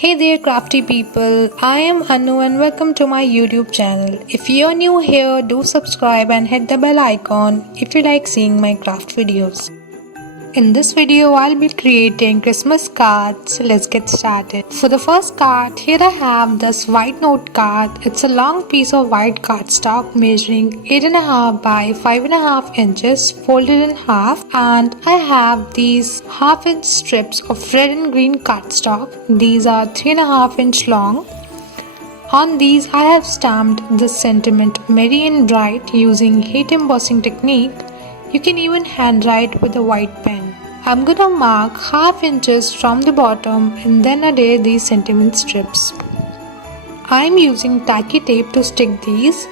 Hey there, crafty people. I am Anu and welcome to my YouTube channel. If you're new here, do subscribe and hit the bell icon if you like seeing my craft videos. In this video, I'll be creating Christmas cards. Let's get started. For the first card, here I have this white note card. It's a long piece of white cardstock measuring 8.5 by 5.5 inches folded in half, and I have these half-inch strips of red and green cardstock. These are 3.5 inch long. On these, I have stamped this sentiment merry and bright using heat embossing technique. You can even handwrite with a white pen. I'm gonna mark half inches from the bottom and then adhere these sentiment strips. I'm using tacky tape to stick these.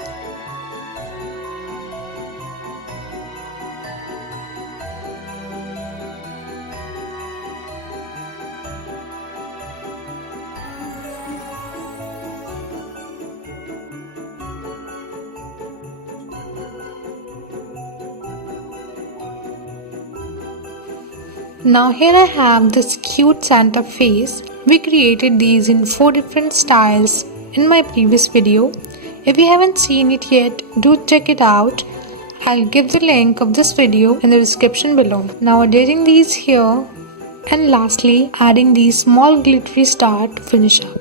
Now here I have this cute Santa face. We created these in 4 different styles in my previous video. If you haven't seen it yet, do check it out. I'll give the link of this video in the description below. Now adhering these here, and lastly adding these small glittery stars to finish up.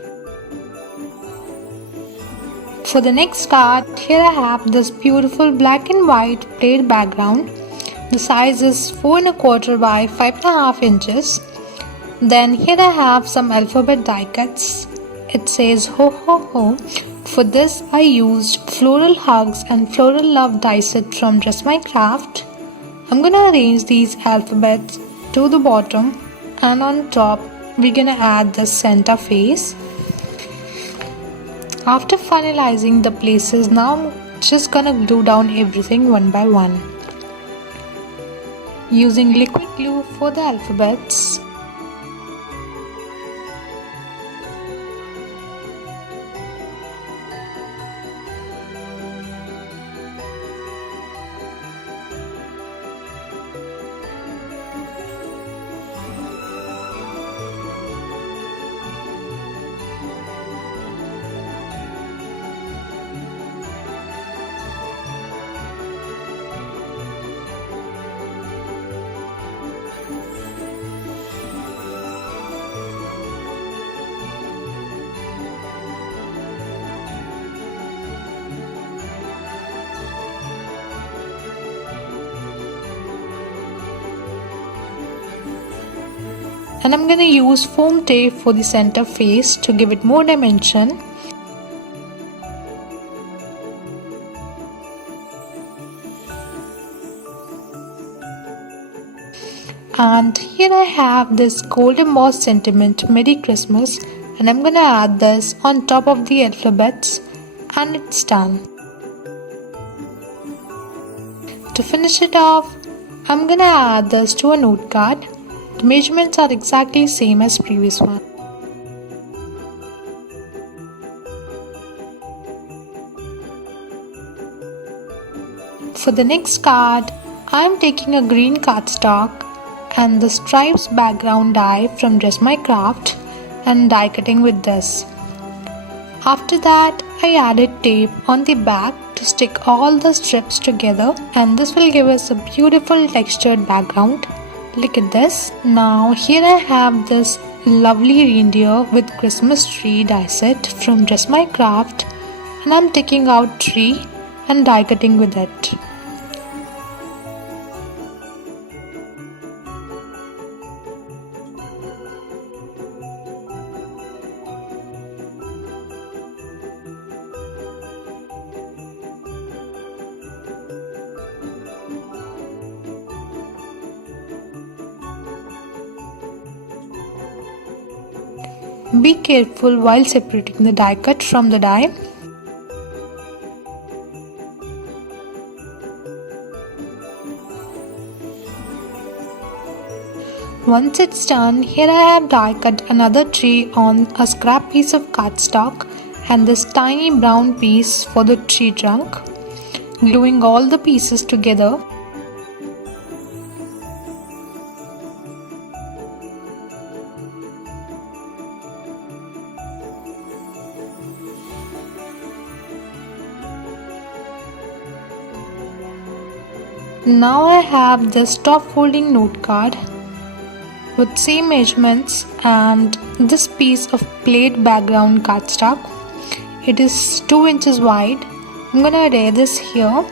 For the next card, here I have this beautiful black and white plaid background. The size is 4.25 by 5.5 inches. Then here I have some alphabet die cuts. It says ho ho ho. For this I used floral hugs and floral love die set from Just My Craft. I'm gonna arrange these alphabets to the bottom, and on top we're gonna add the Santa face. After finalizing the places, now I'm just gonna glue down everything one by one. Using liquid glue for the alphabets. And I'm going to use foam tape for the center face to give it more dimension. And here I have this gold embossed sentiment Merry Christmas, and I'm going to add this on top of the alphabets, and it's done. To finish it off, I'm going to add this to a note card. The measurements are exactly same as previous one. For the next card, I am taking a green cardstock and the stripes background die from Just My Craft and die cutting with this. After that, I added tape on the back to stick all the strips together, and this will give us a beautiful textured background. Look at this. Now here I have this lovely reindeer with Christmas tree die set from Just My Craft, and I'm taking out tree and die cutting with it. Be careful while separating the die cut from the die. Once it's done, here I have die cut another tree on a scrap piece of cardstock and this tiny brown piece for the tree trunk, gluing all the pieces together. Now I have this top folding note card with same measurements and this piece of plaid background cardstock. It is 2 inches wide. I'm gonna adhere this here.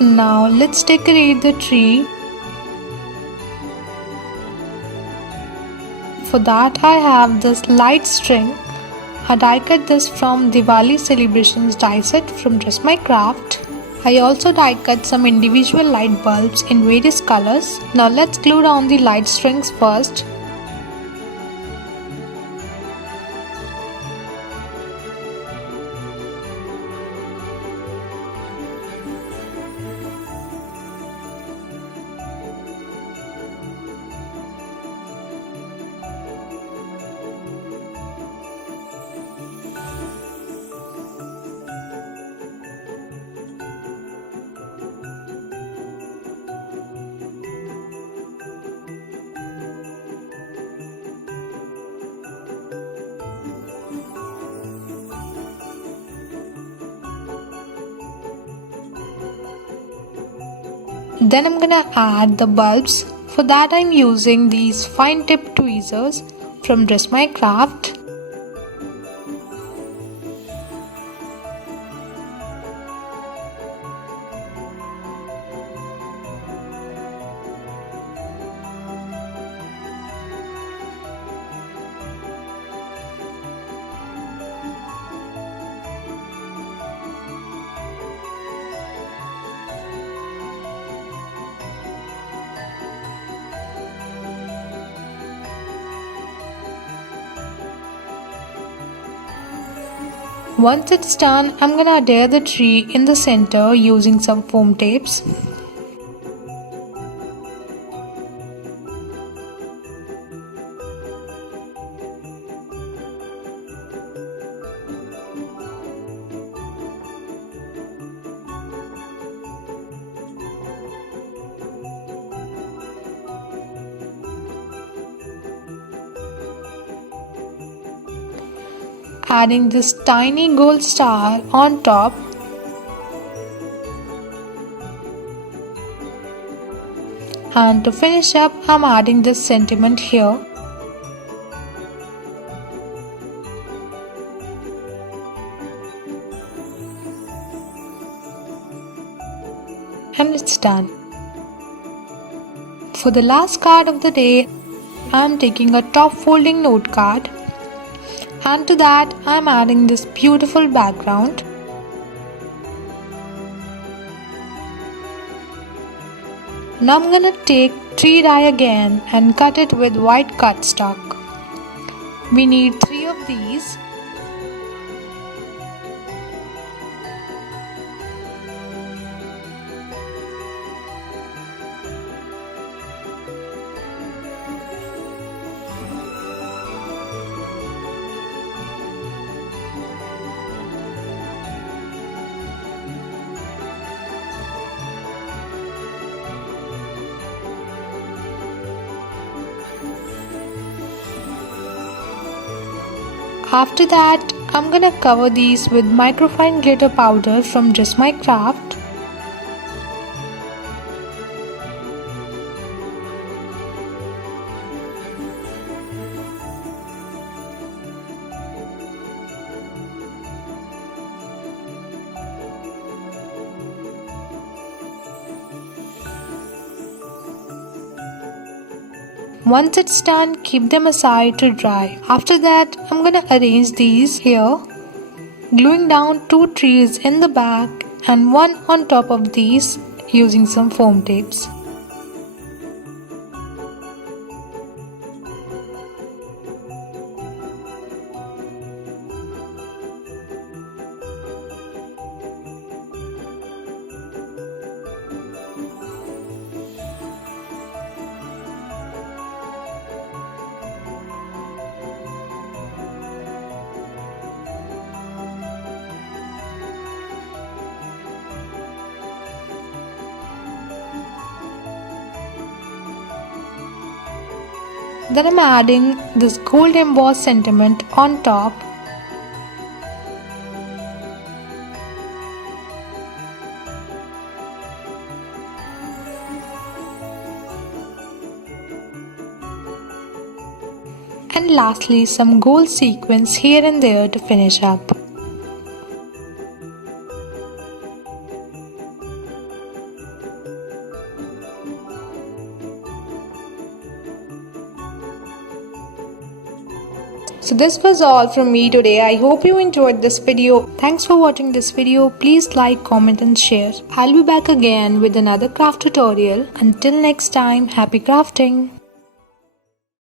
Now let's decorate the tree. For that I have this light string. I die cut this from Diwali celebrations die set from Dress My Craft. I also die cut some individual light bulbs in various colors. Now let's glue down the light strings first. Then I'm gonna add the bulbs. For that I'm using these fine tip tweezers from Dress My Craft. Once it's done, I'm gonna adhere the tree in the center using some foam tapes. Adding this tiny gold star on top. And to finish up, I'm adding this sentiment here. And it's done. For the last card of the day, I'm taking a top folding note card. And to that I'm adding this beautiful background. Now I'm gonna take tree die again and cut it with white cardstock. We need 3 of these. After that, I'm gonna cover these with microfine glitter powder from Dress My Craft. Once it's done, keep them aside to dry. After that, I'm gonna arrange these here, gluing down 2 trees in the back and one on top of these using some foam tapes. Then I'm adding this gold embossed sentiment on top. And lastly, some gold sequins here and there to finish up. So this was all from me today. I hope you enjoyed this video. Thanks for watching this video. Please like, comment and share. I'll be back again with another craft tutorial. Until next time, happy crafting!